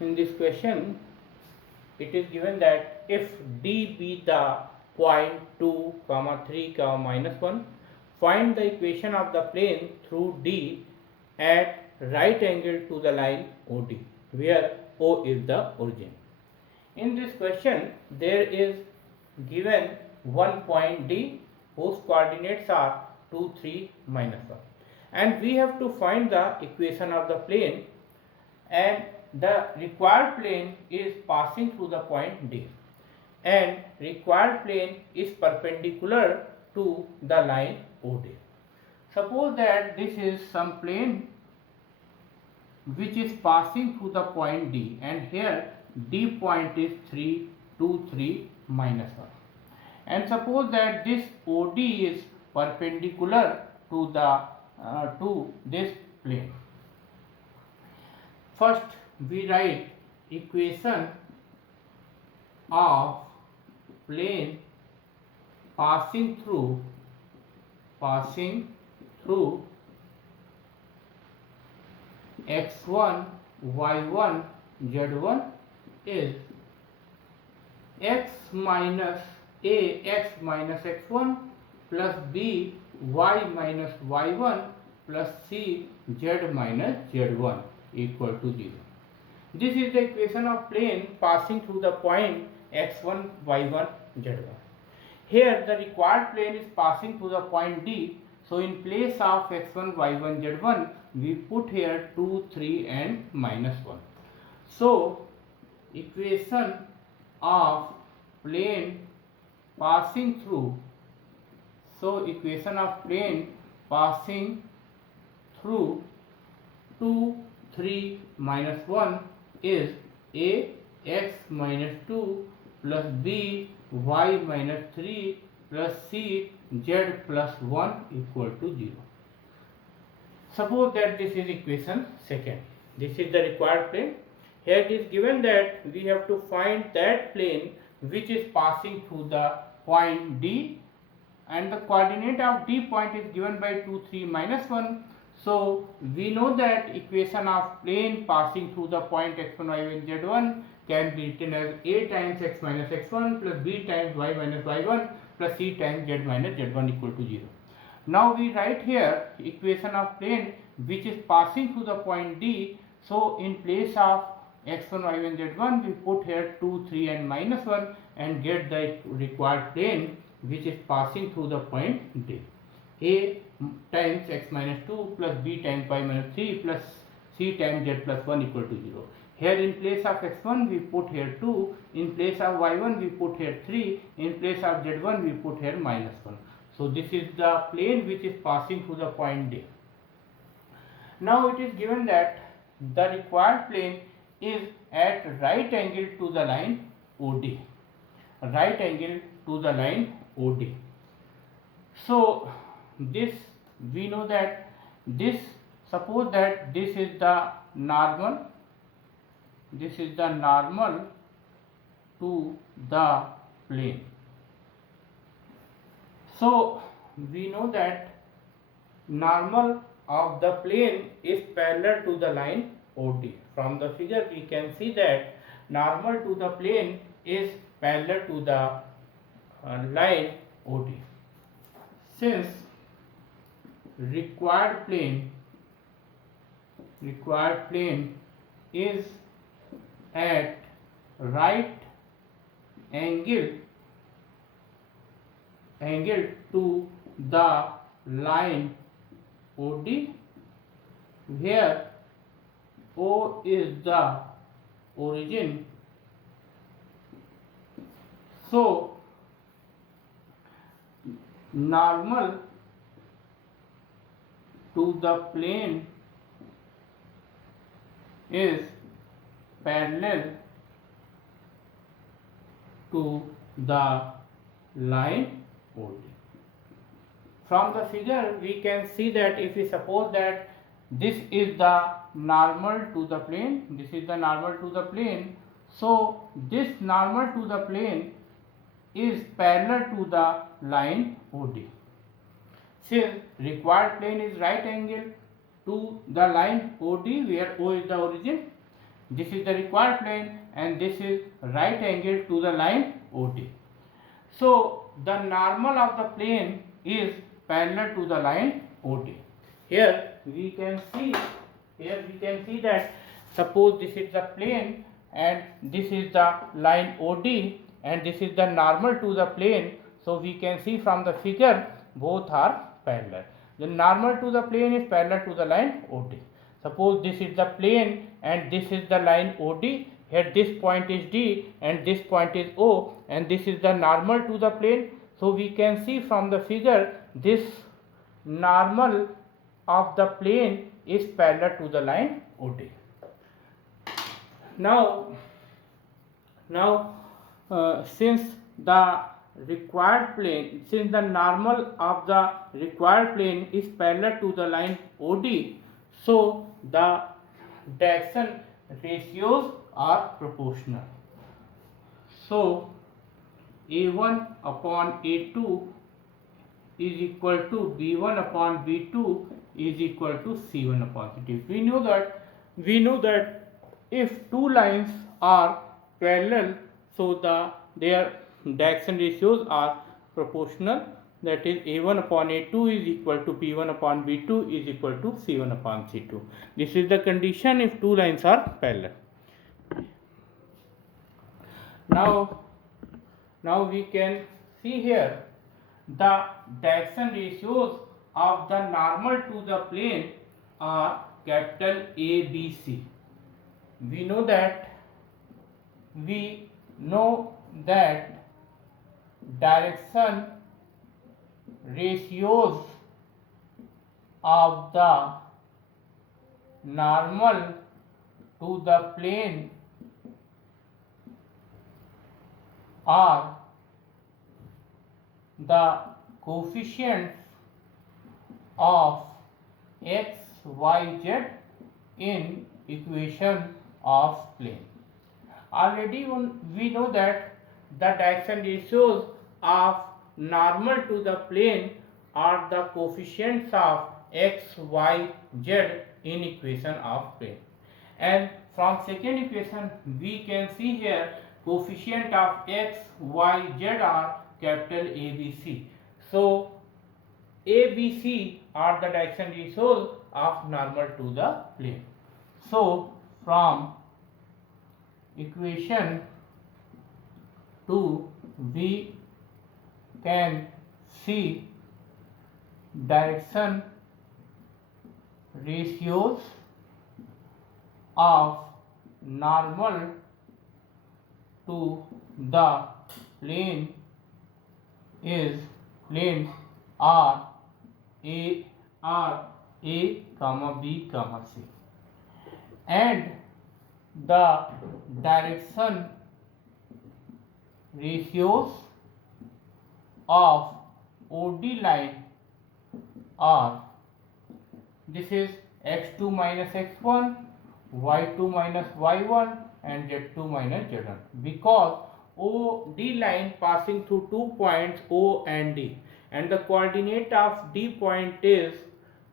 In this question, it is given that if D be the point 2, 3, minus 1, find the equation of the plane through D at right angle to the line OD, where O is the origin. In this question, there is given one point D whose coordinates are 2, 3, minus 1, and we have to find the equation of the plane, and the required plane is passing through the point D, and required plane is perpendicular to the line OD. Suppose that this is some plane which is passing through the point D, and here D point is 3, 2, 3, minus 1, and suppose that this OD is perpendicular to this plane. First we write equation of plane passing through x1 y1 z1 is x minus a x minus x1 plus b y minus y1 plus c z minus z1 equal to 0. This is the equation of plane passing through the point x1 y1 z1. Here the required plane is passing through the point D, so in place of x1 y1 z1 we put here 2, 3 and minus 1. So equation of plane passing through 2, 3, minus 1 is a x minus 2 plus b y minus 3 plus c z plus 1 equal to 0. Suppose that this is equation second. This is the required plane. Here it is given that we have to find that plane which is passing through the point D, and the coordinate of D point is given by 2, 3, minus 1. So we know that equation of plane passing through the point x1 y1 z1 can be written as a times x minus x1 plus b times y minus y1 plus c times z minus z1 equal to 0. Now we write here equation of plane which is passing through the point D. So in place of x1 y1 z1 we put here 2, 3 and minus 1 and get the required plane which is passing through the point D. A times x minus 2 plus b times y minus 3 plus c times z plus 1 equal to 0. Here in place of x1 we put here 2, in place of y1 we put here 3, in place of z1 we put here minus 1. So this is the plane which is passing through the point D. Now it is given that the required plane is at right angle to the line OD. Right angle to the line OD. So this we know that this, suppose that this is the normal to the plane. So we know that normal of the plane is parallel to the line OD. From the figure we can see that normal to the plane is parallel to the line OD. Since required plane is at right angle to the line OD, where O is the origin. So normal to the plane is parallel to the line OD. From the figure we can see that if we suppose that this is the normal to the plane, so this normal to the plane is parallel to the line OD. Since required plane is right angle to the line OD where O is the origin, This is the required plane and this is right angle to the line OD. So the normal of the plane is parallel to the line OD. Here we can see that suppose this is the plane and this is the line OD and this is the normal to the plane. So we can see from the figure both are parallel. The normal to the plane is parallel to the line OD. Suppose this is the plane and this is the line OD. Here this point is D and this point is O and this is the normal to the plane. So we can see from the figure this normal of the plane is parallel to the line OD. Now since the normal of the required plane is parallel to the line OD, so the direction ratios are proportional. So A1 upon A2 is equal to B1 upon B2 is equal to C1 upon C2. We know that if two lines are parallel, so their direction ratios are proportional. That is A1 upon A2 is equal to B1 upon B2 is equal to C1 upon C2. This is the condition if two lines are parallel. Now we can see here the direction ratios of the normal to the plane are capital A, B, C. We know that direction ratios of the normal to the plane are the coefficients of x, y, z in equation of plane. Already we know that the direction ratios of normal to the plane are the coefficients of x, y, z in equation of plane. And from second equation we can see here coefficient of x, y, z are capital A, B, C. So A, B, C are the direction ratios of normal to the plane. So from equation 2 we can see direction ratios of normal to the plane is plane R A, comma B, comma C, and the direction ratios of OD line are, this is x2 minus x1, y2 minus y1 and z2 minus z1, because OD line passing through 2 points O and D, and the coordinate of D point is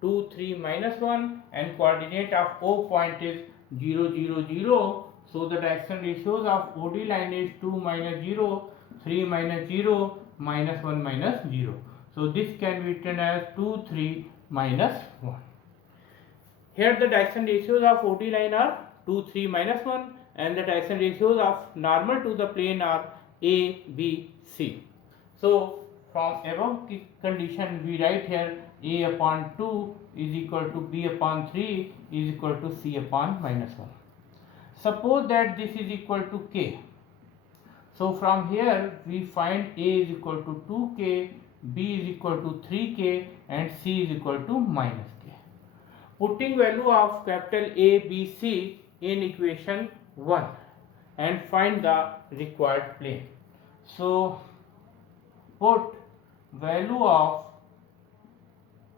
2, 3, minus 1 and coordinate of O point is 0, 0, 0. So the direction ratios of OD line is 2 minus 0, 3 minus 0, minus 1 minus 0. So this can be written as 2, 3, minus 1. Here the direction ratios of OD line are 2, 3, minus 1 and the direction ratios of normal to the plane are A, B, C. So from above condition we write here A upon 2 is equal to B upon 3 is equal to C upon minus 1. Suppose that this is equal to K. So from here we find A is equal to 2K, B is equal to 3K and C is equal to minus K. Putting value of capital A, B, C in equation 1 and find the required plane. So put value of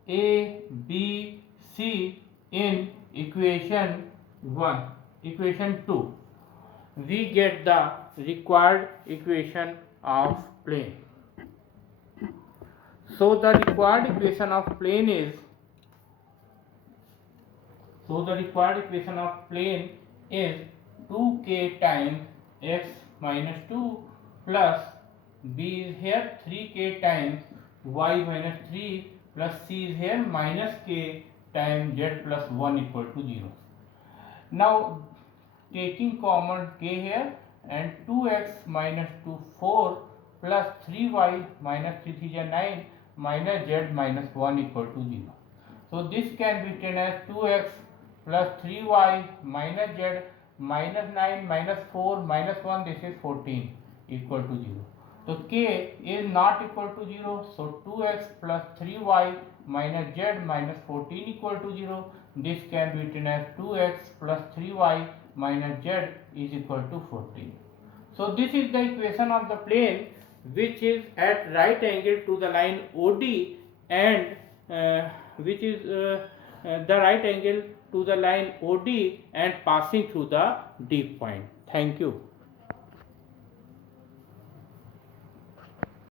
A, B, C in equation 1, equation 2. We get the required equation of plane. So the required equation of plane is, 2k times x minus 2 plus b is here 3k times y minus 3 plus c is here minus k times z plus 1 equal to 0. Now taking common k here and 2x minus 2 4 plus 3y minus 3 3 is 9 minus z minus 1 equal to 0. So this can be written as 2x plus 3y minus z minus 9 minus 4 minus 1, this is 14 equal to 0. So k is not equal to 0. So 2x plus 3y minus z minus 14 equal to 0. This can be written as 2x plus 3y minus z is equal to 14. So this is the equation of the plane which is at right angle to the line OD and which is the right angle to the line OD and passing through the D point. Thank you.